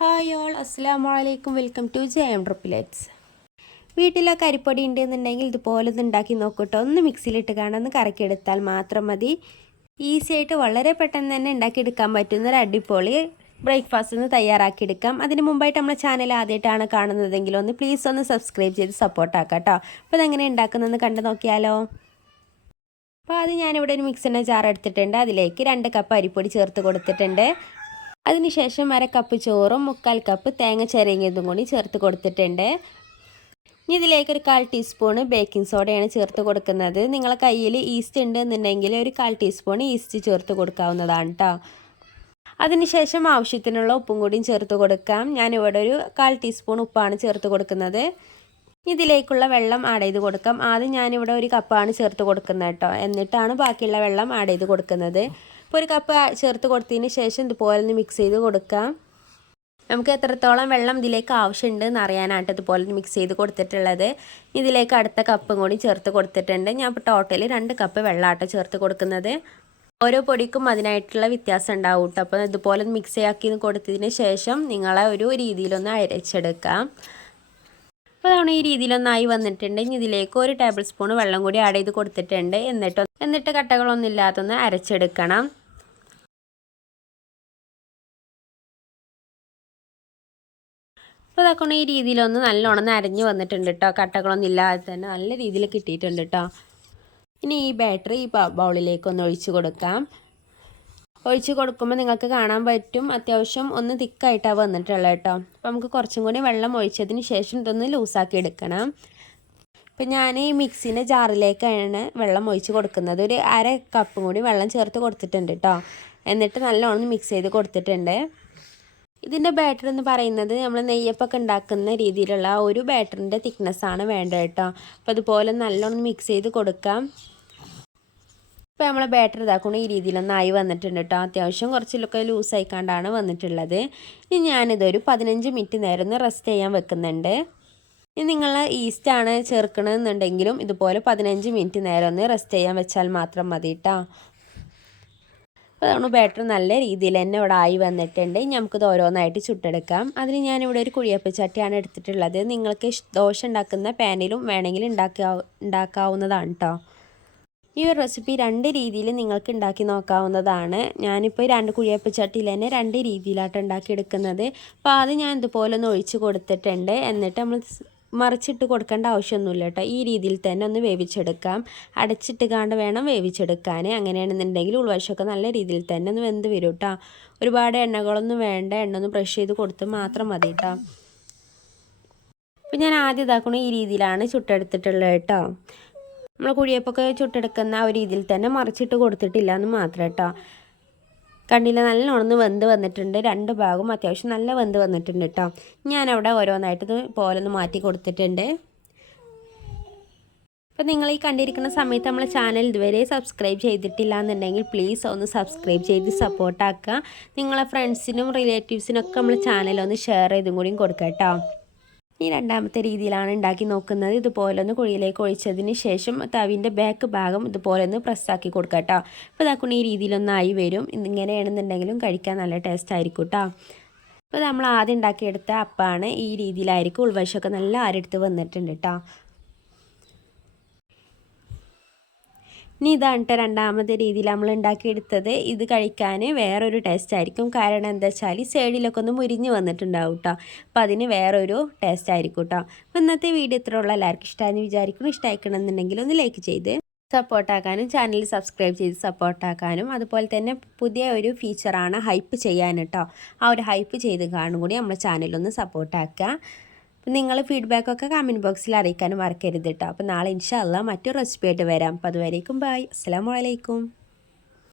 Hi all, അസ്സലാമു അലൈക്കും. Welcome to JM triplets. വീട്ടിലൊക്കെ അരിപ്പൊടി ഉണ്ടെന്നുണ്ടെങ്കിൽ ഇതുപോലെ ഒന്ന് ഉണ്ടാക്കി നോക്കൂട്ടോ. ഒന്ന് മിക്സിയിലിട്ട് കാണാൻ കറക്കിയെടുത്താൽ മാത്രം മതി. ഈസി ആയിട്ട് വളരെ പെട്ടെന്ന് തന്നെ ഉണ്ടാക്കിയെടുക്കാൻ പറ്റുന്ന ഒരു അടിപൊളി ബ്രേക്ക്ഫാസ്റ്റ് ഒന്ന് തയ്യാറാക്കിയെടുക്കാം. അതിന് മുമ്പായിട്ട് നമ്മുടെ ചാനൽ ആദ്യമായിട്ടാണ് കാണുന്നതെങ്കിൽ പ്ലീസ് ഒന്ന് സബ്സ്ക്രൈബ് ചെയ്ത് സപ്പോർട്ടാക്കാം കേട്ടോ. അപ്പോൾ അതെങ്ങനെ ഉണ്ടാക്കുന്നതെന്ന് കണ്ടു നോക്കിയാലോ. അപ്പോൾ അത് ഞാനിവിടെ ഒരു മിക്സിൻ്റെ ജാർ എടുത്തിട്ടുണ്ട്. അതിലേക്ക് 2 കപ്പ് അരിപ്പൊടി ചേർത്ത് കൊടുത്തിട്ടുണ്ട്. അതിനുശേഷം 1/2 കപ്പ് ചോറും 3/4 കപ്പ് തേങ്ങ ചിരങ്ങിയതും കൂടി ചേർത്ത് കൊടുത്തിട്ടുണ്ട്. ഇനി ഇതിലേക്ക് ഒരു 1/4 ടീസ്പൂൺ ബേക്കിംഗ് സോഡയാണ് ചേർത്ത് കൊടുക്കുന്നത്. നിങ്ങളെ കയ്യിൽ ഈസ്റ്റ് ഉണ്ടെന്നുണ്ടെങ്കിൽ ഒരു 1/4 ടീസ്പൂൺ ഈസ്റ്റ് ചേർത്ത് കൊടുക്കാവുന്നതാണ് കേട്ടോ. അതിനുശേഷം ആവശ്യത്തിനുള്ള ഉപ്പും കൂടിയും ചേർത്ത് കൊടുക്കാം. ഞാനിവിടെ ഒരു 1/4 ടീസ്പൂൺ ഉപ്പാണ് ചേർത്ത് കൊടുക്കുന്നത്. ഇതിലേക്കുള്ള വെള്ളം ആഡ് ചെയ്ത് കൊടുക്കാം. ആദ്യം ഞാനിവിടെ ഒരു കപ്പാണ് ചേർത്ത് കൊടുക്കുന്നത് കേട്ടോ. എന്നിട്ടാണ് ബാക്കിയുള്ള വെള്ളം ആഡ് ചെയ്ത് കൊടുക്കുന്നത്. ഇപ്പോൾ ഒരു കപ്പ് ചേർത്ത് കൊടുത്തതിന് ശേഷം ഇതുപോലെ ഒന്ന് മിക്സ് ചെയ്ത് കൊടുക്കാം. നമുക്ക് എത്രത്തോളം വെള്ളം ഇതിലേക്ക് ആവശ്യമുണ്ട് എന്ന് അറിയാനായിട്ട് ഇതുപോലെ ഒന്ന് മിക്സ് ചെയ്ത് കൊടുത്തിട്ടുള്ളത്. ഇതിലേക്ക് അടുത്ത കപ്പും കൂടി ചേർത്ത് കൊടുത്തിട്ടുണ്ട്. ഞാൻ ഇപ്പോൾ ടോട്ടൽ 2 കപ്പ് വെള്ളമാട്ടോ ചേർത്ത് കൊടുക്കുന്നത്. ഓരോ പൊടിക്കും അതിനായിട്ടുള്ള വ്യത്യാസം ഉണ്ടാവും കേട്ടോ. അപ്പോൾ ഇതുപോലെ മിക്സ് ആക്കി കൊടുത്തതിന് ശേഷം നിങ്ങളെ ഒരു രീതിയിലൊന്ന് അരച്ചെടുക്കാം. അപ്പോൾ അതാണ് ഈ രീതിയിലൊന്നായി വന്നിട്ടുണ്ട്. ഇനി ഇതിലേക്ക് 1 ടേബിൾ സ്പൂൺ വെള്ളം കൂടി ആഡ് ചെയ്ത് കൊടുത്തിട്ടുണ്ട്. എന്നിട്ട് കട്ടകളൊന്നും ഇല്ലാതൊന്ന് അരച്ചെടുക്കണം. അപ്പോൾ അതൊക്കെ ഈ രീതിയിലൊന്ന് നല്ലോണം അരഞ്ഞ് വന്നിട്ടുണ്ട് കേട്ടോ. കട്ടകളൊന്നും ഇല്ലാതെ തന്നെ നല്ല രീതിയിൽ കിട്ടിയിട്ടുണ്ട് കേട്ടോ. ഇനി ഈ ബാറ്ററി ഈ ബൗളിലേക്കൊന്ന് ഒഴിച്ച് കൊടുക്കാം. ഒഴിച്ച് കൊടുക്കുമ്പോൾ നിങ്ങൾക്ക് കാണാൻ പറ്റും അത്യാവശ്യം ഒന്ന് തിക്കായിട്ടാണ് വന്നിട്ടുള്ളത് കേട്ടോ. അപ്പോൾ നമുക്ക് കുറച്ചും കൂടി വെള്ളം ഒഴിച്ചതിന് ശേഷം ഇതൊന്ന് ലൂസാക്കി എടുക്കണം. ഇപ്പം ഞാൻ ഈ മിക്സിൻ്റെ ജാറിലേക്കാണ് വെള്ളം ഒഴിച്ച് കൊടുക്കുന്നത്. ഒരു 1/2 കപ്പും കൂടി വെള്ളം ചേർത്ത് കൊടുത്തിട്ടുണ്ട് കേട്ടോ. എന്നിട്ട് നല്ലോണം മിക്സ് ചെയ്ത് കൊടുത്തിട്ടുണ്ട്. ഇതിൻ്റെ ബാറ്റർ എന്ന് പറയുന്നത് നമ്മൾ നെയ്യപ്പൊക്കെ ഉണ്ടാക്കുന്ന രീതിയിലുള്ള ഒരു ബാറ്ററിൻ്റെ തിക്നെസ്സാണ് വേണ്ടത് കേട്ടോ. അപ്പോൾ അതുപോലെ നല്ലോണം മിക്സ് ചെയ്ത് കൊടുക്കാം. ഇപ്പോൾ നമ്മൾ ബാറ്റർ ഇതാക്കണം ഈ രീതിയിലൊന്നായി വന്നിട്ടുണ്ട് കേട്ടോ. അത്യാവശ്യം കുറച്ചിലൊക്കെ ലൂസായിക്കാണ്ടാണ് വന്നിട്ടുള്ളത്. ഇനി ഞാനിതൊരു 15 മിനിറ്റ് നേരം ഒന്ന് റെസ്റ്റ് ചെയ്യാൻ വെക്കുന്നുണ്ട്. ഇനി നിങ്ങൾ ഈസ്റ്റാണ് ചേർക്കണമെന്നുണ്ടെങ്കിലും ഇതുപോലെ 15 മിനിറ്റ് നേരം ഒന്ന് റെസ്റ്റ് ചെയ്യാൻ വെച്ചാൽ മാത്രം മതി കേട്ടോ. അപ്പോൾ നമ്മൾ ബാറ്റർ നല്ല രീതിയിൽ തന്നെ ഇവിടെ ആയി വന്നിട്ടുണ്ട്. ഇനി നമുക്കിത് ഓരോന്നായിട്ട് ചുട്ടെടുക്കാം. അതിന് ഞാനിവിടെ ഒരു കുഴിയപ്പച്ചട്ടിയാണ് എടുത്തിട്ടുള്ളത്. നിങ്ങൾക്ക് ദോശ ഉണ്ടാക്കുന്ന പാനിലും വേണമെങ്കിൽ ഉണ്ടാക്കാവുന്നതാണ് കേട്ടോ. ഈ ഒരു റെസിപ്പി 2 രീതിയിൽ നിങ്ങൾക്ക് ഉണ്ടാക്കി നോക്കാവുന്നതാണ്. ഞാനിപ്പോൾ 2 കുഴിയപ്പച്ചട്ടിയിൽ തന്നെ 2 രീതിയിലായിട്ട് ഉണ്ടാക്കിയെടുക്കുന്നത്. അപ്പോൾ അത് ഞാൻ ഇതുപോലെ ഒന്ന് ഒഴിച്ച് കൊടുത്തിട്ടുണ്ട്. എന്നിട്ട് നമ്മൾ മറിച്ചിട്ട് കൊടുക്കേണ്ട ആവശ്യമൊന്നുമില്ല കേട്ടോ. ഈ രീതിയിൽ തന്നെ ഒന്ന് വേവിച്ചെടുക്കാം. അടച്ചിട്ട് കാണ്ട് വേണം വേവിച്ചെടുക്കാൻ. അങ്ങനെയാണെന്നുണ്ടെങ്കിൽ ഉൾവശമൊക്കെ നല്ല രീതിയിൽ തന്നെ ഒന്ന് വെന്ത് വരും കേട്ടോ. ഒരുപാട് എണ്ണകളൊന്നും വേണ്ട. എണ്ണ ഒന്ന് ബ്രഷ് ചെയ്ത് കൊടുത്ത് മാത്രം മതി കേട്ടോ. അപ്പോൾ ഞാൻ ആദ്യം ഇതാക്കണ ഈ രീതിയിലാണ് ചുട്ടെടുത്തിട്ടുള്ളത് കേട്ടോ. നമ്മൾ കുഴിയപ്പൊക്കെ ചുട്ടെടുക്കുന്ന ആ ഒരു രീതിയിൽ തന്നെ മറിച്ചിട്ട് കൊടുത്തിട്ടില്ല എന്ന് മാത്രം കേട്ടോ. കണ്ടില്ല, നല്ലോണം വെന്ത് വന്നിട്ടുണ്ട്. 2 ഭാഗവും അത്യാവശ്യം നല്ല വെന്ത് വന്നിട്ടുണ്ട് കേട്ടോ. ഞാനവിടെ ഓരോന്നായിട്ട് പോലെ ഒന്ന് മാറ്റി കൊടുത്തിട്ടുണ്ട്. അപ്പോൾ നിങ്ങൾ ഈ കണ്ടിരിക്കുന്ന സമയത്ത് നമ്മളെ ചാനൽ ഇതുവരെ സബ്സ്ക്രൈബ് ചെയ്തിട്ടില്ല എന്നുണ്ടെങ്കിൽ പ്ലീസ് ഒന്ന് സബ്സ്ക്രൈബ് ചെയ്ത് സപ്പോർട്ടാക്കുക. നിങ്ങളെ ഫ്രണ്ട്സിനും റിലേറ്റീവ്സിനൊക്കെ നമ്മളെ ചാനലൊന്ന് ഷെയർ ചെയ്തും കൂടിയും കൊടുക്കുക കേട്ടോ. ഈ 2ാമത്തെ രീതിയിലാണ് ഉണ്ടാക്കി നോക്കുന്നത്. ഇതുപോലെ ഒന്ന് കുഴിയിലേക്ക് ഒഴിച്ചതിന് ശേഷം തവിൻ്റെ ബാക്ക് ഭാഗം ഇതുപോലെ ഒന്ന് പ്രസ്സാക്കി കൊടുക്കുക കേട്ടോ. അപ്പോൾ ഇതാക്കുന്ന ഈ രീതിയിലൊന്നായി വരും. ഇങ്ങനെയാണെന്നുണ്ടെങ്കിലും കഴിക്കാൻ നല്ല ടേസ്റ്റ് ആയിരിക്കും കേട്ടോ. അപ്പോൾ നമ്മൾ ആദ്യം ഉണ്ടാക്കിയെടുത്ത അപ്പമാണ് ഈ രീതിയിലായിരിക്കും. ഉൾവശമൊക്കെ നല്ല ആരെടുത്ത് വന്നിട്ടുണ്ട് കേട്ടോ. ഇനി ഇതാണ് കേട്ടോ 2ാമത്തെ രീതിയിൽ നമ്മൾ ഉണ്ടാക്കിയെടുത്തത്. ഇത് കഴിക്കാൻ വേറൊരു ടേസ്റ്റ് ആയിരിക്കും. കാരണം എന്താ വെച്ചാൽ സൈഡിലൊക്കെ ഒന്ന് മുരിഞ്ഞ് വന്നിട്ടുണ്ടാവും കേട്ടോ. അപ്പോൾ അതിന് വേറൊരു ടേസ്റ്റ് ആയിരിക്കും കേട്ടോ. അപ്പോൾ ഇന്നത്തെ വീഡിയോ ഇത്രയുള്ള എല്ലാവർക്കും ഇഷ്ടമായെന്ന് വിചാരിക്കുന്നു. ഇഷ്ടമായിക്കണമെന്നുണ്ടെങ്കിൽ ഒന്ന് ലൈക്ക് ചെയ്ത് സപ്പോർട്ടാക്കാനും ചാനൽ സബ്സ്ക്രൈബ് ചെയ്ത് സപ്പോർട്ടാക്കാനും അതുപോലെ തന്നെ പുതിയ ഒരു ഫീച്ചറാണ് ഹൈപ്പ് ചെയ്യാൻ കേട്ടോ. ആ ഒരു ഹൈപ്പ് ചെയ്ത് കാണും കൂടി നമ്മുടെ ചാനലൊന്ന് സപ്പോർട്ടാക്കുക. നിങ്ങൾ ഫീഡ്ബാക്കൊക്കെ കമൻറ്റ് ബോക്സിൽ അറിയിക്കാനും മറക്കരുത് കേട്ടോ. അപ്പോൾ നാളെ ഇൻഷാ അല്ലാഹ് മറ്റൊരു റെസിപ്പി ആയിട്ട് വരാം. അപ്പോൾ അതുവരേക്കും ബൈ. അസ്സലാമു അലൈക്കും.